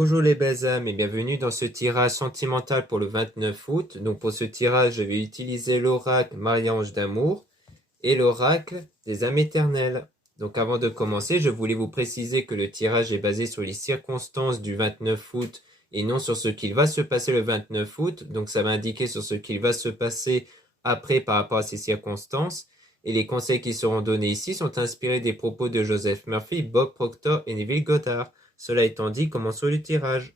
Bonjour les belles âmes et bienvenue dans ce tirage sentimental pour le 29 août. Donc pour ce tirage, je vais utiliser l'oracle Marie-Ange d'amour et l'oracle des âmes éternelles. Donc avant de commencer, je voulais vous préciser que le tirage est basé sur les circonstances du 29 août et non sur ce qu'il va se passer le 29 août. Donc ça va indiquer sur ce qu'il va se passer après par rapport à ces circonstances. Et les conseils qui seront donnés ici sont inspirés des propos de Joseph Murphy, Bob Proctor et Neville Goddard. Cela étant dit, commençons le tirage.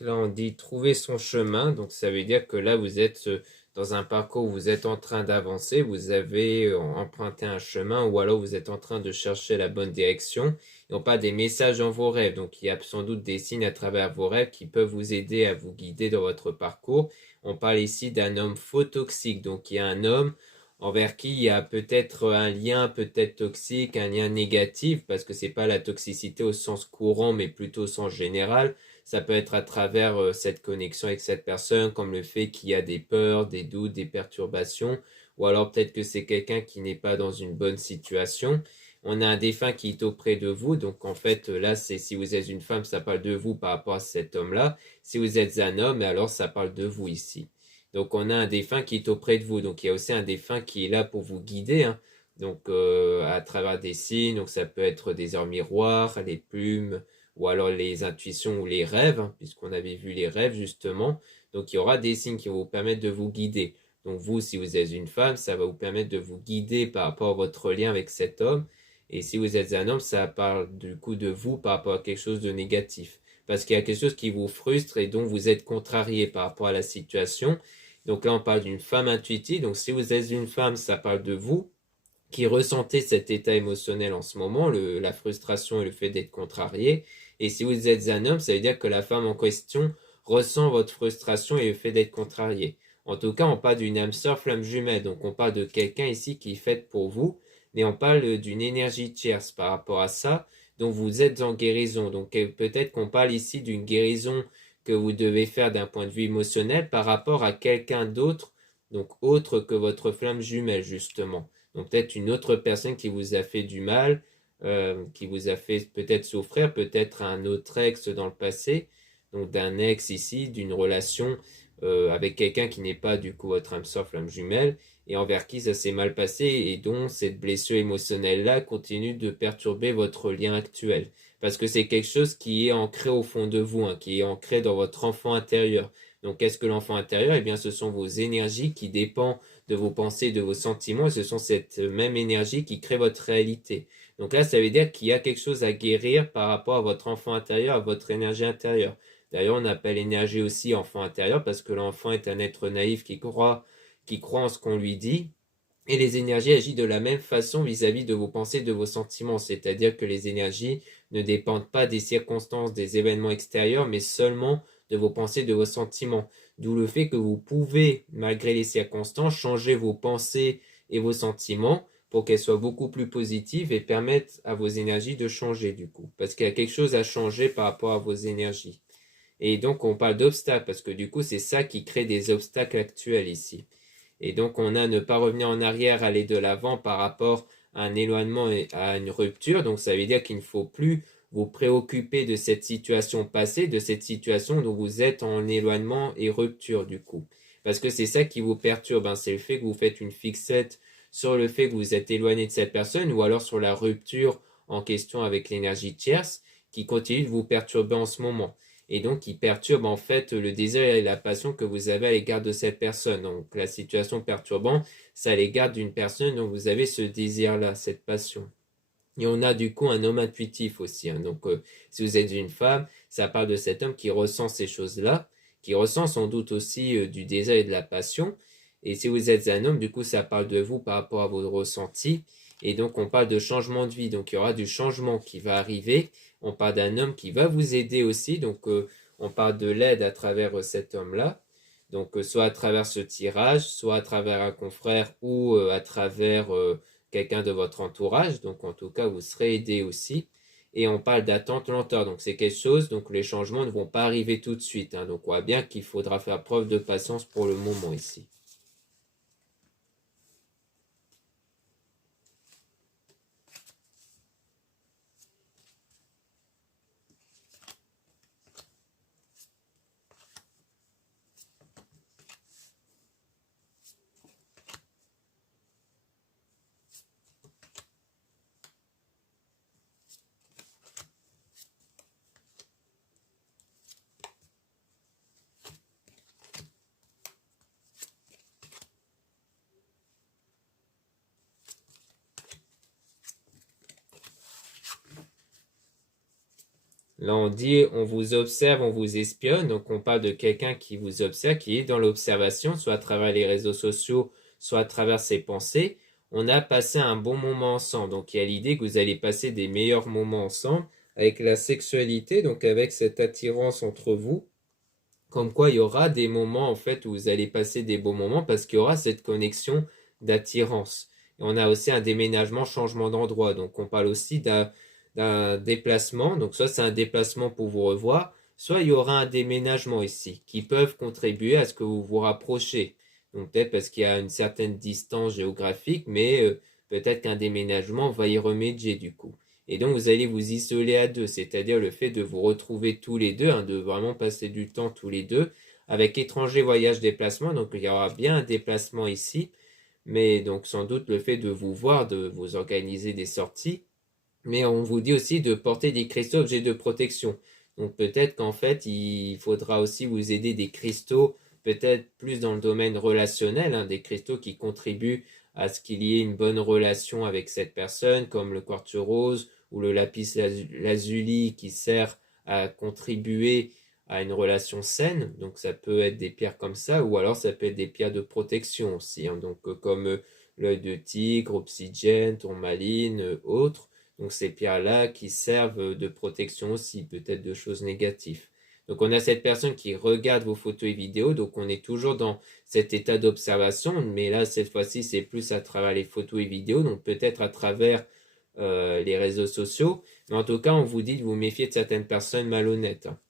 Là, on dit trouver son chemin. Donc, ça veut dire que là, vous êtes dans un parcours où vous êtes en train d'avancer. Vous avez emprunté un chemin ou alors vous êtes en train de chercher la bonne direction. Et on parle des messages dans vos rêves. Donc, il y a sans doute des signes à travers vos rêves qui peuvent vous aider à vous guider dans votre parcours. On parle ici d'un homme faux toxique. Donc, il y a un homme envers qui il y a peut-être un lien peut-être toxique, un lien négatif, parce que c'est pas la toxicité au sens courant, mais plutôt au sens général. Ça peut être à travers cette connexion avec cette personne, comme le fait qu'il y a des peurs, des doutes, des perturbations, ou alors peut-être que c'est quelqu'un qui n'est pas dans une bonne situation. On a un défunt qui est auprès de vous, donc en fait là, c'est si vous êtes une femme, ça parle de vous par rapport à cet homme-là. Si vous êtes un homme, alors ça parle de vous ici. Donc on a un défunt qui est auprès de vous, donc il y a aussi un défunt qui est là pour vous guider, hein. Donc à travers des signes, donc ça peut être des heures miroirs, les plumes, ou alors les intuitions ou les rêves, hein, puisqu'on avait vu les rêves justement. Donc il y aura des signes qui vont vous permettre de vous guider. Donc vous, si vous êtes une femme, ça va vous permettre de vous guider par rapport à votre lien avec cet homme. Et si vous êtes un homme, ça parle du coup de vous par rapport à quelque chose de négatif. Parce qu'il y a quelque chose qui vous frustre et dont vous êtes contrarié par rapport à la situation. Donc là, on parle d'une femme intuitive. Donc si vous êtes une femme, ça parle de vous qui ressentez cet état émotionnel en ce moment, la frustration et le fait d'être contrarié. Et si vous êtes un homme, ça veut dire que la femme en question ressent votre frustration et le fait d'être contrarié. En tout cas, on parle d'une âme sœur flamme jumelle, donc on parle de quelqu'un ici qui est fait pour vous, mais on parle d'une énergie tierce par rapport à ça, dont vous êtes en guérison. Donc peut-être qu'on parle ici d'une guérison que vous devez faire d'un point de vue émotionnel par rapport à quelqu'un d'autre, donc autre que votre flamme jumelle justement. Donc peut-être une autre personne qui vous a fait du mal, qui vous a fait peut-être souffrir, peut-être un autre ex dans le passé, donc d'un ex ici, d'une relation avec quelqu'un qui n'est pas du coup votre âme sœur, flamme jumelle, et envers qui ça s'est mal passé et dont cette blessure émotionnelle-là continue de perturber votre lien actuel. Parce que c'est quelque chose qui est ancré au fond de vous, hein, qui est ancré dans votre enfant intérieur. Donc qu'est-ce que l'enfant intérieur? Eh bien ce sont vos énergies qui dépendent de vos pensées, de vos sentiments, et ce sont cette même énergie qui crée votre réalité. Donc là, ça veut dire qu'il y a quelque chose à guérir par rapport à votre enfant intérieur, à votre énergie intérieure. D'ailleurs, on appelle l'énergie aussi enfant intérieur parce que l'enfant est un être naïf qui croit en ce qu'on lui dit. Et les énergies agissent de la même façon vis-à-vis de vos pensées, de vos sentiments. C'est-à-dire que les énergies ne dépendent pas des circonstances, des événements extérieurs, mais seulement de vos pensées, de vos sentiments. D'où le fait que vous pouvez, malgré les circonstances, changer vos pensées et vos sentiments pour qu'elles soient beaucoup plus positives et permettent à vos énergies de changer du coup. Parce qu'il y a quelque chose à changer par rapport à vos énergies. Et donc on parle d'obstacles parce que du coup c'est ça qui crée des obstacles actuels ici. Et donc on a ne pas revenir en arrière, aller de l'avant par rapport à un éloignement et à une rupture. Donc ça veut dire qu'il ne faut plus vous préoccuper de cette situation passée, de cette situation dont vous êtes en éloignement et rupture du coup. Parce que c'est ça qui vous perturbe, hein. C'est le fait que vous faites une fixette sur le fait que vous êtes éloigné de cette personne ou alors sur la rupture en question avec l'énergie tierce qui continue de vous perturber en ce moment et donc qui perturbe en fait le désir et la passion que vous avez à l'égard de cette personne. Donc la situation perturbante, c'est à l'égard d'une personne dont vous avez ce désir-là, cette passion. Et on a du coup un homme intuitif aussi, hein. Donc, si vous êtes une femme, ça parle de cet homme qui ressent ces choses-là, qui ressent sans doute aussi du désir et de la passion. Et si vous êtes un homme, du coup, ça parle de vous par rapport à vos ressentis. Et donc, on parle de changement de vie. Donc, il y aura du changement qui va arriver. On parle d'un homme qui va vous aider aussi. Donc, on parle de l'aide à travers cet homme-là. Donc, soit à travers ce tirage, soit à travers un confrère ou à travers quelqu'un de votre entourage. Donc, en tout cas, vous serez aidé aussi. Et on parle d'attente lenteur. Donc, c'est quelque chose, donc les changements ne vont pas arriver tout de suite, hein. Donc, on voit bien qu'il faudra faire preuve de patience pour le moment ici. Là, on dit, on vous observe, on vous espionne. Donc, on parle de quelqu'un qui vous observe, qui est dans l'observation, soit à travers les réseaux sociaux, soit à travers ses pensées. On a passé un bon moment ensemble. Donc, il y a l'idée que vous allez passer des meilleurs moments ensemble avec la sexualité, donc avec cette attirance entre vous. Comme quoi, il y aura des moments, en fait, où vous allez passer des beaux moments parce qu'il y aura cette connexion d'attirance. Et on a aussi un déménagement, changement d'endroit. Donc, on parle aussi d'un déplacement. Donc, soit c'est un déplacement pour vous revoir, soit il y aura un déménagement ici qui peuvent contribuer à ce que vous vous rapprochez. Donc, peut-être parce qu'il y a une certaine distance géographique, mais peut-être qu'un déménagement va y remédier du coup. Et donc, vous allez vous isoler à deux, c'est-à-dire le fait de vous retrouver tous les deux, hein, de vraiment passer du temps tous les deux, avec étranger voyage déplacement. Donc, il y aura bien un déplacement ici, mais donc sans doute le fait de vous voir, de vous organiser des sorties. Mais on vous dit aussi de porter des cristaux objets de protection. Donc, peut-être qu'en fait, il faudra aussi vous aider des cristaux, peut-être plus dans le domaine relationnel, hein, des cristaux qui contribuent à ce qu'il y ait une bonne relation avec cette personne, comme le quartz rose ou le lapis lazuli qui sert à contribuer à une relation saine. Donc ça peut être des pierres comme ça, ou alors ça peut être des pierres de protection aussi, hein. Donc comme l'œil de tigre, obsidienne, tourmaline, autres. Donc ces pierres-là qui servent de protection aussi, peut-être de choses négatives. Donc on a cette personne qui regarde vos photos et vidéos, donc on est toujours dans cet état d'observation, mais là cette fois-ci c'est plus à travers les photos et vidéos, donc peut-être à travers les réseaux sociaux, mais en tout cas on vous dit de vous méfier de certaines personnes malhonnêtes, hein.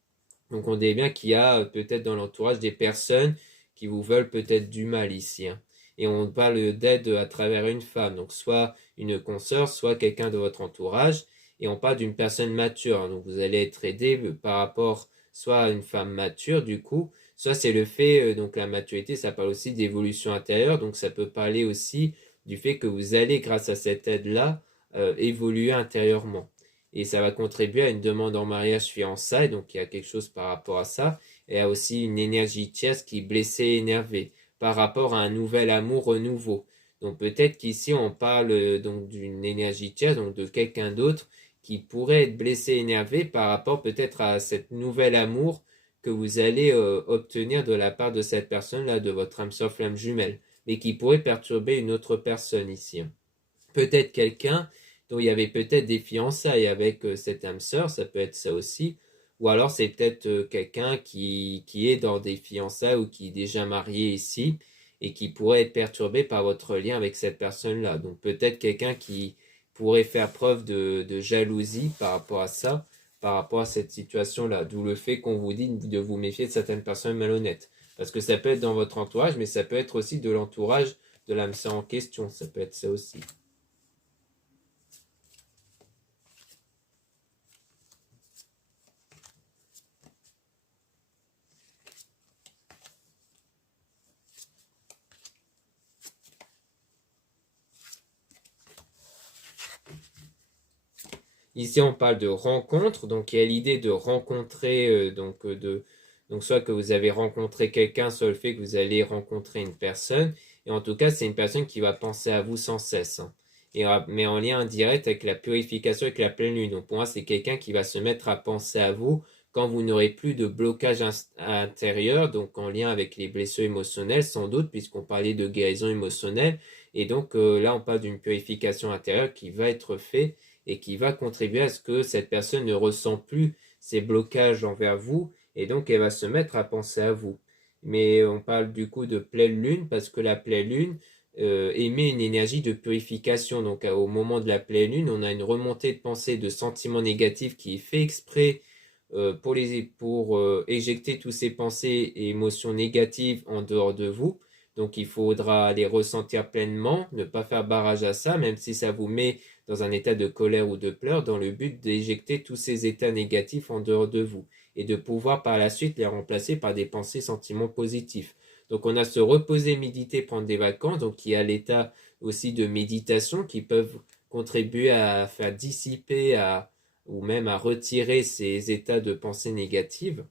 Donc on dit bien qu'il y a peut-être dans l'entourage des personnes qui vous veulent peut-être du mal ici, hein. Et on parle d'aide à travers une femme, donc soit une consoeur, soit quelqu'un de votre entourage, et on parle d'une personne mature, hein. Donc vous allez être aidé par rapport soit à une femme mature du coup, soit c'est le fait, donc la maturité, ça parle aussi d'évolution intérieure, donc ça peut parler aussi du fait que vous allez, grâce à cette aide-là, évoluer intérieurement. Et ça va contribuer à une demande en mariage fiançailles, donc il y a quelque chose par rapport à ça. Et il y a aussi une énergie tierce qui est blessée et énervée par rapport à un nouvel amour renouveau. Donc peut-être qu'ici on parle donc d'une énergie tierce, donc de quelqu'un d'autre qui pourrait être blessé et énervé par rapport peut-être à cet nouvel amour que vous allez obtenir de la part de cette personne-là, de votre âme sœur flamme jumelle, mais qui pourrait perturber une autre personne ici, hein. Peut-être quelqu'un dont il y avait peut-être des fiançailles avec cette âme sœur, ça peut être ça aussi. Ou alors c'est peut-être quelqu'un qui est dans des fiançailles ou qui est déjà marié ici et qui pourrait être perturbé par votre lien avec cette personne-là. Donc peut-être quelqu'un qui pourrait faire preuve de jalousie par rapport à ça, par rapport à cette situation-là. D'où le fait qu'on vous dit de vous méfier de certaines personnes malhonnêtes. Parce que ça peut être dans votre entourage, mais ça peut être aussi de l'entourage de l'âme sœur en question. Ça peut être ça aussi. Ici, on parle de rencontre, donc il y a l'idée de rencontrer, donc soit que vous avez rencontré quelqu'un, soit le fait que vous allez rencontrer une personne. Et en tout cas, c'est une personne qui va penser à vous sans cesse, hein. mais en lien indirect avec la purification avec la pleine lune. Donc pour moi, c'est quelqu'un qui va se mettre à penser à vous quand vous n'aurez plus de blocage intérieur, donc en lien avec les blessures émotionnelles sans doute, puisqu'on parlait de guérison émotionnelle. Et donc là, on parle d'une purification intérieure qui va être faite et qui va contribuer à ce que cette personne ne ressent plus ces blocages envers vous, et donc elle va se mettre à penser à vous. Mais on parle du coup de pleine lune, parce que la pleine lune émet une énergie de purification. Donc au moment de la pleine lune, on a une remontée de pensée, de sentiments négatifs qui est fait exprès pour éjecter tous ces pensées et émotions négatives en dehors de vous. Donc il faudra les ressentir pleinement, ne pas faire barrage à ça, même si ça vous met dans un état de colère ou de pleurs, dans le but d'éjecter tous ces états négatifs en dehors de vous et de pouvoir par la suite les remplacer par des pensées, sentiments positifs. Donc on a se reposer, méditer, prendre des vacances, donc il y a l'état aussi de méditation qui peuvent contribuer à faire dissiper ou même à retirer ces états de pensée négatives.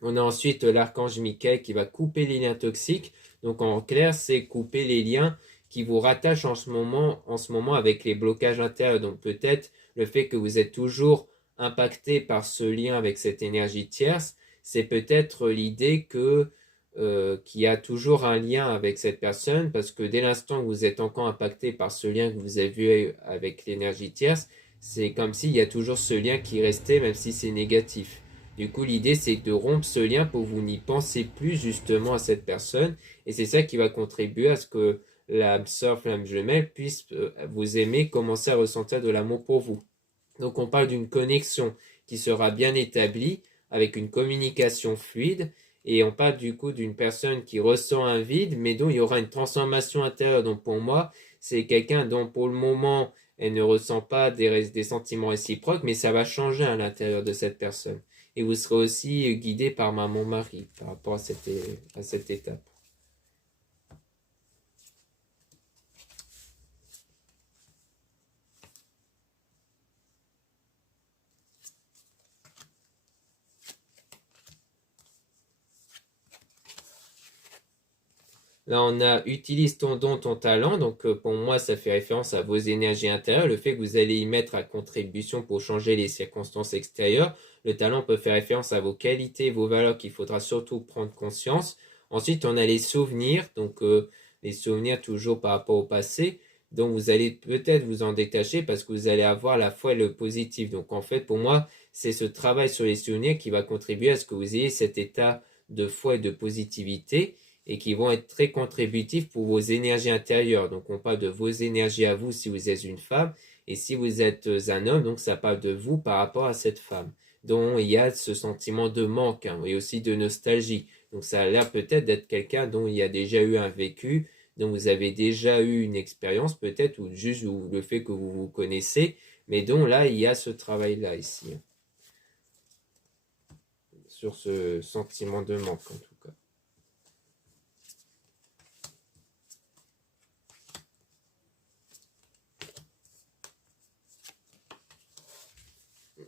On a ensuite l'archange Michael qui va couper les liens toxiques. Donc en clair, c'est couper les liens qui vous rattachent en ce moment avec les blocages intérieurs. Donc peut-être le fait que vous êtes toujours impacté par ce lien avec cette énergie tierce, c'est peut-être l'idée qu'il y a toujours un lien avec cette personne, parce que dès l'instant que vous êtes encore impacté par ce lien que vous avez vu avec l'énergie tierce, c'est comme s'il y a toujours ce lien qui restait, même si c'est négatif. Du coup, l'idée, c'est de rompre ce lien pour que vous n'y pensez plus justement à cette personne. Et c'est ça qui va contribuer à ce que l'âme sœur, flamme jumelle puisse vous aimer, commencer à ressentir de l'amour pour vous. Donc, on parle d'une connexion qui sera bien établie, avec une communication fluide. Et on parle du coup d'une personne qui ressent un vide, mais dont il y aura une transformation intérieure. Donc, pour moi, c'est quelqu'un dont pour le moment, elle ne ressent pas des sentiments réciproques, mais ça va changer à l'intérieur de cette personne. Et vous serez aussi guidé par Maman Marie par rapport à cette étape. Là, on a utilise ton don, ton talent. Donc, pour moi, ça fait référence à vos énergies intérieures, le fait que vous allez y mettre à contribution pour changer les circonstances extérieures. Le talent peut faire référence à vos qualités, vos valeurs qu'il faudra surtout prendre conscience. Ensuite, on a les souvenirs. Donc, les souvenirs toujours par rapport au passé. Donc, vous allez peut-être vous en détacher parce que vous allez avoir la foi et le positif. Donc, en fait, pour moi, c'est ce travail sur les souvenirs qui va contribuer à ce que vous ayez cet état de foi et de positivité, et qui vont être très contributifs pour vos énergies intérieures. Donc on parle de vos énergies à vous si vous êtes une femme, et si vous êtes un homme, donc ça parle de vous par rapport à cette femme, dont il y a ce sentiment de manque, hein, et aussi de nostalgie. Donc ça a l'air peut-être d'être quelqu'un dont il y a déjà eu un vécu, dont vous avez déjà eu une expérience peut-être, ou juste le fait que vous vous connaissez, mais dont là il y a ce travail-là ici, hein, sur ce sentiment de manque en tout cas.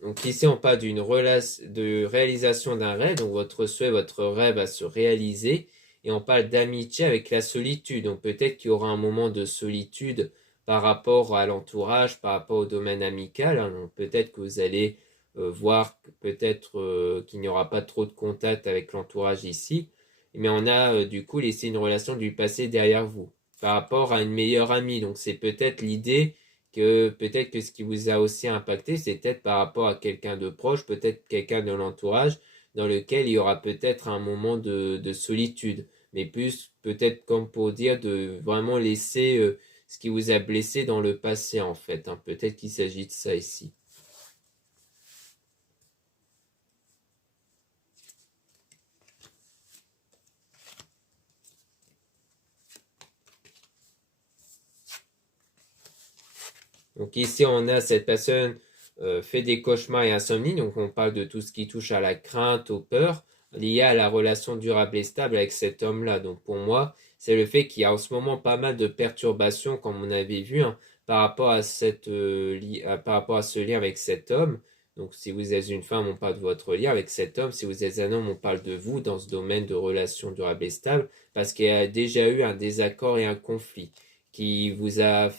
Donc ici, on parle de réalisation d'un rêve, donc votre souhait, votre rêve va se réaliser, et on parle d'amitié avec la solitude. Donc peut-être qu'il y aura un moment de solitude par rapport à l'entourage, par rapport au domaine amical, hein. Donc peut-être que vous allez voir peut-être qu'il n'y aura pas trop de contact avec l'entourage ici, mais on a du coup laissé une relation du passé derrière vous, par rapport à une meilleure amie. Donc c'est peut-être l'idée que peut-être que ce qui vous a aussi impacté, c'est peut-être par rapport à quelqu'un de proche, peut-être quelqu'un de l'entourage, dans lequel il y aura peut-être un moment de solitude, mais plus peut-être comme pour dire de vraiment laisser ce qui vous a blessé dans le passé en fait, hein. Peut-être qu'il s'agit de ça ici. Donc ici, on a cette personne fait des cauchemars et insomnie. Donc on parle de tout ce qui touche à la crainte, aux peurs, liées à la relation durable et stable avec cet homme-là. Donc pour moi, c'est le fait qu'il y a en ce moment pas mal de perturbations, comme on avait vu, hein, par rapport à par rapport à ce lien avec cet homme. Donc si vous êtes une femme, on parle de votre lien avec cet homme. Si vous êtes un homme, on parle de vous dans ce domaine de relation durable et stable, parce qu'il y a déjà eu un désaccord et un conflit qui vous a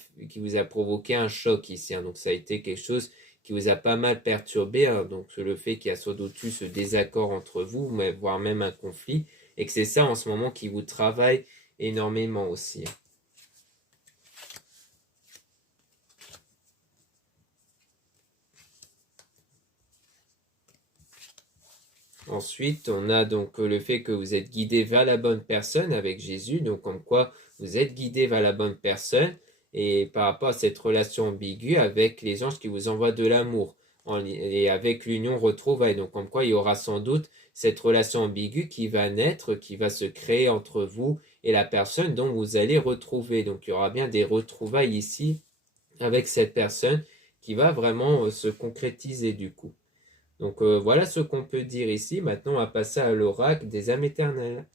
provoqué un choc ici, hein. Donc ça a été quelque chose qui vous a pas mal perturbé, hein. Donc le fait qu'il y a sans doute eu ce désaccord entre vous, voire même un conflit, et que c'est ça en ce moment qui vous travaille énormément aussi, hein. Ensuite, on a donc le fait que vous êtes guidé vers la bonne personne avec Jésus, donc comme quoi vous êtes guidé vers la bonne personne, et par rapport à cette relation ambiguë avec les anges qui vous envoient de l'amour, et avec l'union retrouvaille, donc comme quoi il y aura sans doute cette relation ambiguë qui va naître, qui va se créer entre vous et la personne dont vous allez retrouver, donc il y aura bien des retrouvailles ici avec cette personne qui va vraiment se concrétiser du coup. Donc voilà ce qu'on peut dire ici. Maintenant, on va passer à l'oracle des âmes éternelles.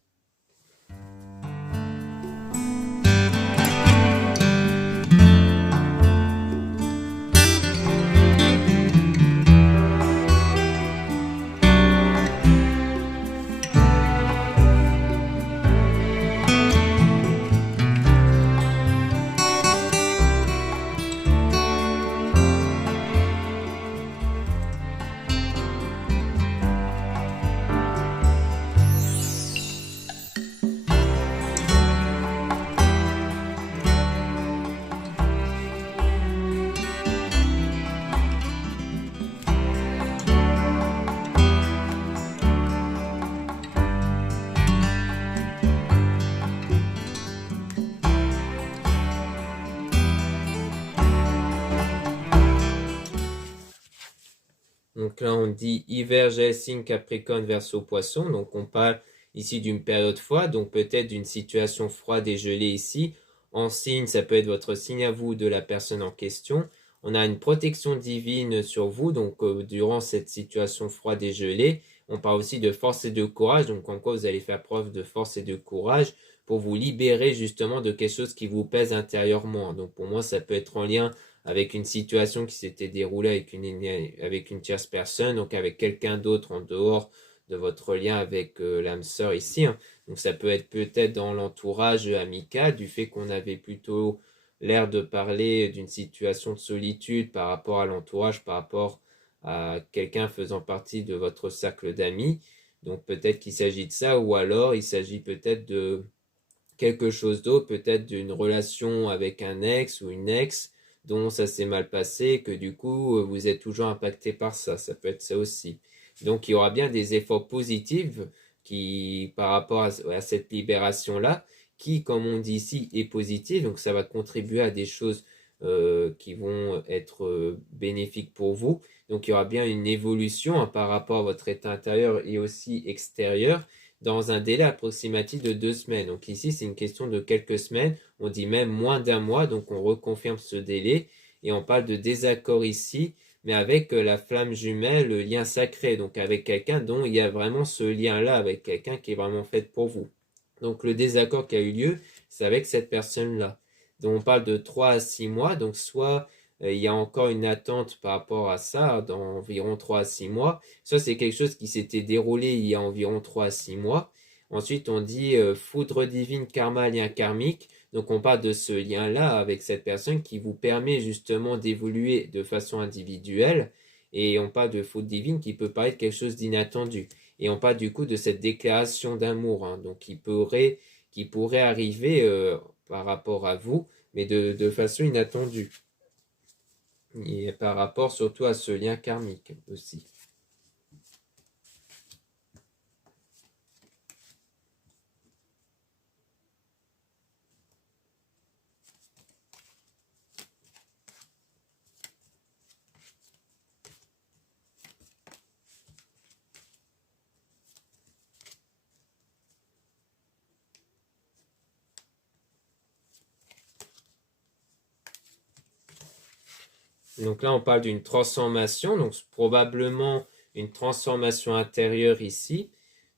Donc là, on dit hiver, gel, signe, capricorne, verseau, poisson. Donc on parle ici d'une période froide, donc peut-être d'une situation froide et gelée ici. En signe, ça peut être votre signe à vous de la personne en question. On a une protection divine sur vous, donc durant cette situation froide et gelée. On parle aussi de force et de courage, donc en quoi vous allez faire preuve de force et de courage pour vous libérer justement de quelque chose qui vous pèse intérieurement. Donc pour moi, ça peut être en lien avec une situation qui s'était déroulée avec une tierce personne, donc avec quelqu'un d'autre en dehors de votre lien avec l'âme sœur ici, hein. Donc ça peut être peut-être dans l'entourage amical, du fait qu'on avait plutôt l'air de parler d'une situation de solitude par rapport à l'entourage, par rapport à quelqu'un faisant partie de votre cercle d'amis. Donc peut-être qu'il s'agit de ça, ou alors il s'agit peut-être de quelque chose d'autre, peut-être d'une relation avec un ex ou une ex dont ça s'est mal passé, que du coup vous êtes toujours impacté par ça, ça peut être ça aussi. Donc il y aura bien des efforts positifs qui, par rapport à cette libération-là, qui, comme on dit ici, est positive, donc ça va contribuer à des choses qui vont être bénéfiques pour vous. Donc il y aura bien une évolution, hein, par rapport à votre état intérieur et aussi extérieur, dans un délai approximatif de 2 semaines. Donc ici, c'est une question de quelques semaines. On dit même moins d'un mois, donc on reconfirme ce délai. Et on parle de désaccord ici, mais avec la flamme jumelle, le lien sacré, donc avec quelqu'un dont il y a vraiment ce lien-là, avec quelqu'un qui est vraiment fait pour vous. Donc le désaccord qui a eu lieu, c'est avec cette personne-là. Donc on parle de 3 à 6 mois, donc soit il y a encore une attente par rapport à ça, dans environ 3 à 6 mois. Ça, c'est quelque chose qui s'était déroulé il y a environ 3 à 6 mois. Ensuite, on dit foudre divine, karma, lien karmique. Donc, on parle de ce lien-là avec cette personne qui vous permet justement d'évoluer de façon individuelle. Et on parle de foudre divine qui peut paraître quelque chose d'inattendu. Et on parle du coup de cette déclaration d'amour, hein, donc qui pourrait arriver par rapport à vous, mais de façon inattendue. Et par rapport surtout à ce lien karmique aussi. Donc là, on parle d'une transformation, donc probablement une transformation intérieure ici,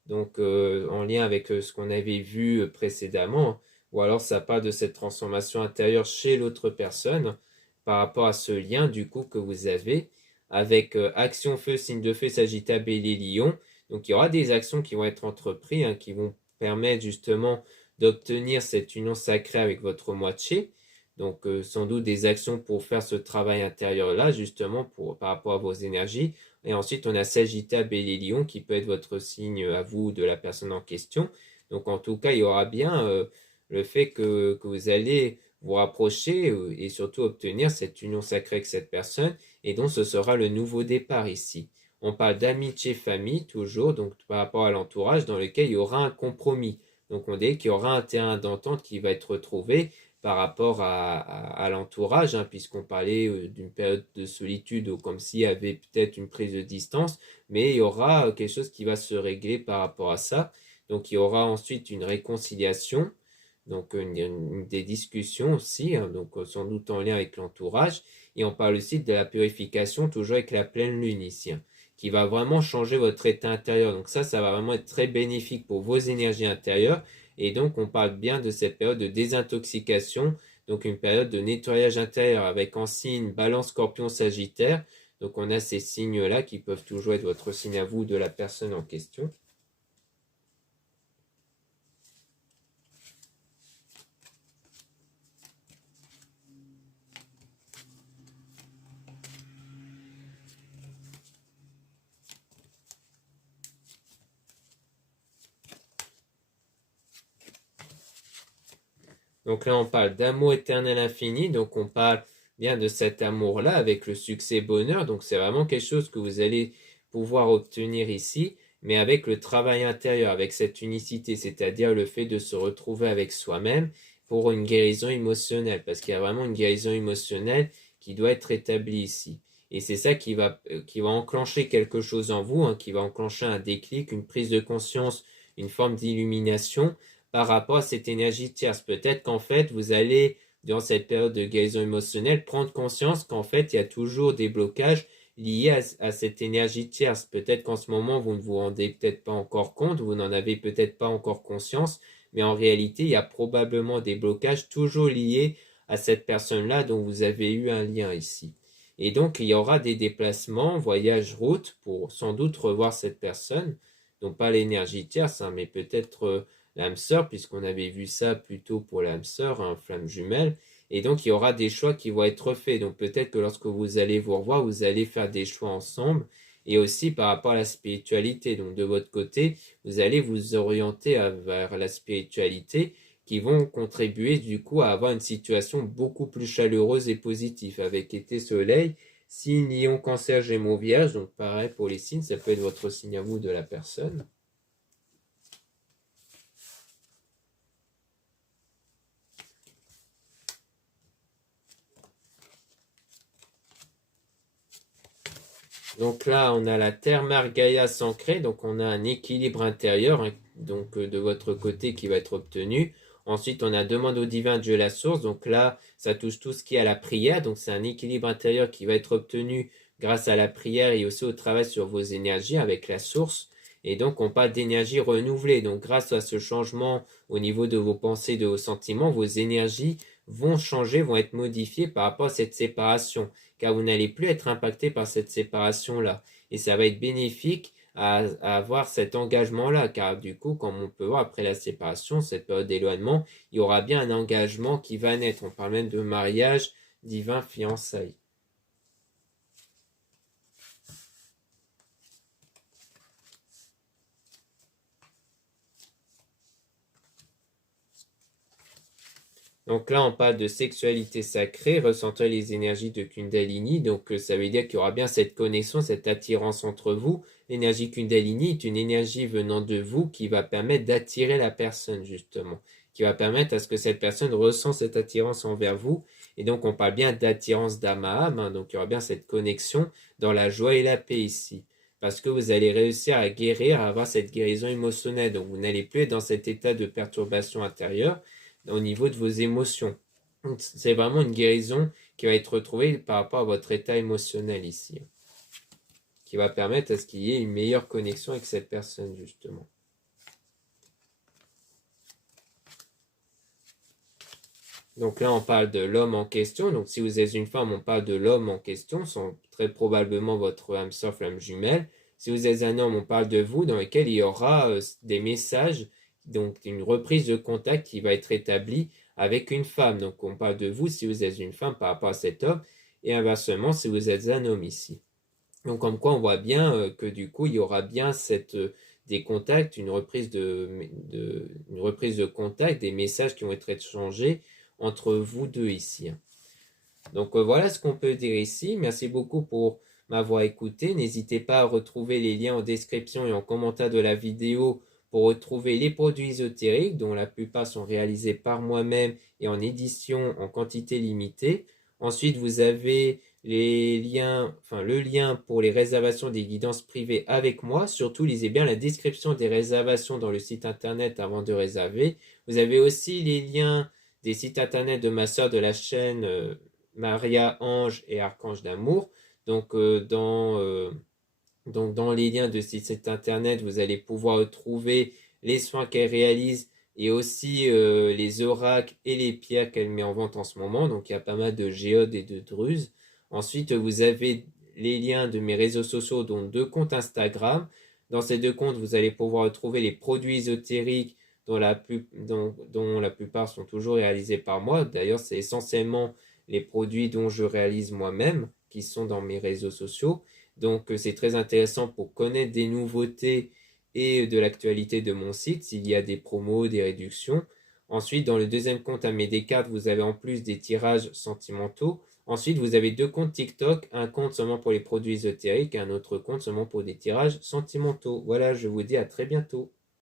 donc en lien avec ce qu'on avait vu précédemment, ou alors ça parle de cette transformation intérieure chez l'autre personne par rapport à ce lien du coup que vous avez avec action feu, signe de feu, Sagittaire, Bélier, Lion. Donc il y aura des actions qui vont être entreprises, hein, qui vont permettre justement d'obtenir cette union sacrée avec votre moitié. Donc, sans doute des actions pour faire ce travail intérieur-là, justement, par rapport à vos énergies. Et ensuite, on a Sagittaire, Bélier, Lion, qui peut être votre signe à vous de la personne en question. Donc, en tout cas, il y aura bien le fait que vous allez vous rapprocher et surtout obtenir cette union sacrée avec cette personne. Et donc, ce sera le nouveau départ ici. On parle d'amitié, famille, toujours, donc par rapport à l'entourage, dans lequel il y aura un compromis. Donc, on dit qu'il y aura un terrain d'entente qui va être retrouvé par rapport à l'entourage, hein, puisqu'on parlait d'une période de solitude ou comme s'il y avait peut-être une prise de distance, mais il y aura quelque chose qui va se régler par rapport à ça. Donc il y aura ensuite une réconciliation, donc des discussions aussi, hein, donc sans doute en lien avec l'entourage. Et on parle aussi de la purification, toujours avec la pleine lune ici, hein, qui va vraiment changer votre état intérieur. Donc ça va vraiment être très bénéfique pour vos énergies intérieures. Et donc, on parle bien de cette période de désintoxication, donc une période de nettoyage intérieur avec en signe Balance, Scorpion, Sagittaire. Donc, on a ces signes-là qui peuvent toujours être votre signe à vous de la personne en question. Donc là, on parle d'amour éternel infini. Donc, on parle bien de cet amour-là avec le succès bonheur. Donc, c'est vraiment quelque chose que vous allez pouvoir obtenir ici, mais avec le travail intérieur, avec cette unicité, c'est-à-dire le fait de se retrouver avec soi-même pour une guérison émotionnelle, parce qu'il y a vraiment une guérison émotionnelle qui doit être établie ici. Et c'est ça qui va enclencher quelque chose en vous, hein, qui va enclencher un déclic, une prise de conscience, une forme d'illumination par rapport à cette énergie tierce. Peut-être qu'en fait, vous allez, durant cette période de guérison émotionnelle, prendre conscience qu'en fait, il y a toujours des blocages liés à cette énergie tierce. Peut-être qu'en ce moment, vous ne vous rendez peut-être pas encore compte, vous n'en avez peut-être pas encore conscience, mais en réalité, il y a probablement des blocages toujours liés à cette personne-là dont vous avez eu un lien ici. Et donc, il y aura des déplacements, voyages, routes, pour sans doute revoir cette personne. Donc, pas l'énergie tierce, hein, mais peut-être l'âme sœur, puisqu'on avait vu ça plutôt pour l'âme sœur, hein, flamme jumelle. Et donc, il y aura des choix qui vont être faits. Donc, peut-être que lorsque vous allez vous revoir, vous allez faire des choix ensemble. Et aussi par rapport à la spiritualité. Donc, de votre côté, vous allez vous orienter vers la spiritualité qui vont contribuer du coup à avoir une situation beaucoup plus chaleureuse et positive avec été soleil, signe lion, cancer, gémeaux, vierge. Donc, pareil pour les signes, ça peut être votre signe à vous de la personne. Donc là, on a la Terre, Mars, Gaïa s'ancrer, donc on a un équilibre intérieur, hein, donc de votre côté qui va être obtenu. Ensuite, on a demande au divin Dieu la source, donc là, ça touche tout ce qui est à la prière, donc c'est un équilibre intérieur qui va être obtenu grâce à la prière et aussi au travail sur vos énergies avec la source. Et donc, on parle d'énergie renouvelée. Donc, grâce à ce changement au niveau de vos pensées, de vos sentiments, vos énergies vont changer, vont être modifiées par rapport à cette séparation car vous n'allez plus être impacté par cette séparation-là. Et ça va être bénéfique à avoir cet engagement-là, car du coup, comme on peut voir après la séparation, cette période d'éloignement, il y aura bien un engagement qui va naître. On parle même de mariage, divin, fiançailles. Donc là, on parle de sexualité sacrée, ressentir les énergies de Kundalini. Donc ça veut dire qu'il y aura bien cette connexion, cette attirance entre vous. L'énergie Kundalini est une énergie venant de vous qui va permettre d'attirer la personne, justement, qui va permettre à ce que cette personne ressent cette attirance envers vous. Et donc on parle bien d'attirance d'âme à âme, hein. Donc il y aura bien cette connexion dans la joie et la paix ici. Parce que vous allez réussir à guérir, à avoir cette guérison émotionnelle. Donc vous n'allez plus être dans cet état de perturbation intérieure au niveau de vos émotions. C'est vraiment une guérison qui va être retrouvée par rapport à votre état émotionnel ici, qui va permettre à ce qu'il y ait une meilleure connexion avec cette personne, justement. Donc là, on parle de l'homme en question. Donc si vous êtes une femme, on parle de l'homme en question, sont très probablement votre âme sœur, flamme jumelle. Si vous êtes un homme, on parle de vous, dans lequel il y aura des messages, donc une reprise de contact qui va être établie avec une femme. Donc on parle de vous si vous êtes une femme par rapport à cet homme, et inversement si vous êtes un homme ici. Donc comme quoi on voit bien que du coup il y aura bien des contacts, une reprise de contact, des messages qui vont être échangés entre vous deux ici. Donc voilà ce qu'on peut dire ici. Merci beaucoup pour m'avoir écouté. N'hésitez pas à retrouver les liens en description et en commentaire de la vidéo pour retrouver les produits ésotériques dont la plupart sont réalisés par moi-même et en édition en quantité limitée. Ensuite, vous avez le lien pour les réservations des guidances privées avec moi. Surtout, lisez bien la description des réservations dans le site internet avant de réserver. Vous avez aussi les liens des sites internet de ma soeur de la chaîne Maria Ange et Archange d'amour. Donc, dans les liens de ce site internet, vous allez pouvoir trouver les soins qu'elle réalise et aussi les oracles et les pierres qu'elle met en vente en ce moment. Donc, il y a pas mal de géodes et de druzes. Ensuite, vous avez les liens de mes réseaux sociaux, dont 2 comptes Instagram. Dans ces 2 comptes, vous allez pouvoir retrouver les produits ésotériques dont la plupart sont toujours réalisés par moi. D'ailleurs, c'est essentiellement les produits dont je réalise moi-même qui sont dans mes réseaux sociaux. Donc, c'est très intéressant pour connaître des nouveautés et de l'actualité de mon site, s'il y a des promos, des réductions. Ensuite, dans le deuxième compte Aimé Descartes, vous avez en plus des tirages sentimentaux. Ensuite, vous avez 2 comptes TikTok, un compte seulement pour les produits ésotériques et un autre compte seulement pour des tirages sentimentaux. Voilà, je vous dis à très bientôt.